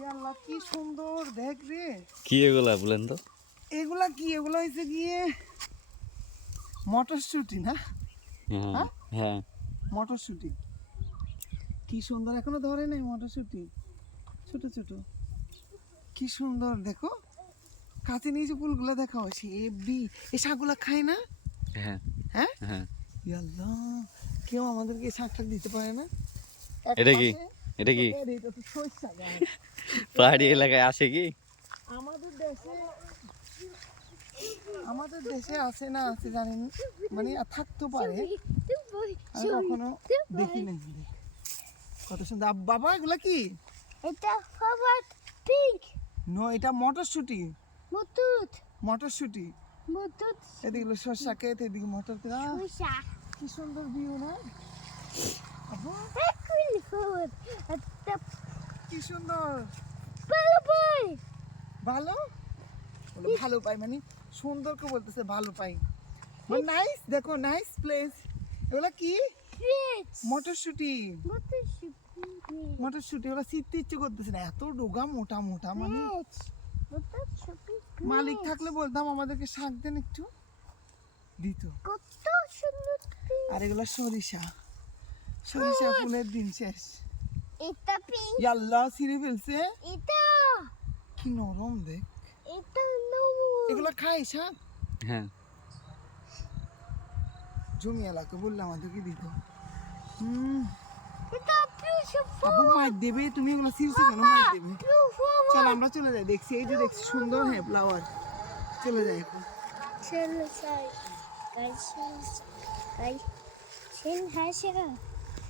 ইয়াল্লা কি সুন্দর দেখ রে। কি এগুলা বলেন তো? এগুলা কি? এগুলা হয়েছে গিয়ে মটরশুঁটি না? হ্যাঁ হ্যাঁ মটরশুঁটি কি সুন্দর, এখনো ধরে নাই মটরশুঁটি, ছোট ছোট কি সুন্দর। দেখো কাছে নিয়ে যে ফুলগুলো দেখা হয় সে এবি এই শাকগুলা খায় না? হ্যাঁ হ্যাঁ হ্যাঁ। ইয়াল্লা কেউ আমাদেরকে এই শাক টাক দিতে পারে না? এটা কি? এটা কি এটা তো সরষা গাছ। পাহাড়ি এলাকায় আসে কি? আমাদের দেশে আছে না আছে জানি না, মানে থাকতেও পারে, আমি কখনো দেখি নাই। কত সুন্দর বাবা, এগুলা কি? এটা ফরওয়ার্ড পিঙ্ক নো, এটা মটরশুঁটি। মুতুত মটরশুঁটি মুতুত এদিকে সরষা ক্ষেত, এদিকে মটর ক্ষেত। সরিষা কি সুন্দর ভিউ না আপু? একুইল ফরওয়ার্ড এটা কি সুন্দর। ভালো বই ভালো বলে ভালো পাই মানে সুন্দরকে বলতেছে ভালো পাই, মানে নাইস। দেখো নাইস প্লেস। এগুলা কি? ফিশ মটরশুঁটি। মুতুত মটরশুঁটি ওরা শীতে ইচ্ছে করতেছে না, এত ডোগা মোটা মোটা। মানে ফিশ মুতুত শুপি মালিক থাকলে বলতাম আমাদেরকে শাক দেন, একটু দিত। কত সুন্দর আর এগুলা সরিষা, সরিষা ফুলের দিন শেষ। এটা পিঙ্ক ইয়াল্লা ছিঁড়ে ফেলছে, এটা কি নরম দেখ। এটা নো এগুলা খাই শাক? হ্যাঁ জমি এলাকা বললে আমাদেরকে দিত। এটা বিউটিফুল আপু মার দেবে, তুমি এগুলো ছিঁড়ছো কেন? মার দেবে। চল আমরা চলে যাই, দেখছি এই যে দেখছি সুন্দর, হ্যাঁ ফ্লাওয়ার। চলে যাই এখন। চলো সাই গাইস গাইস ছেন হাসেরা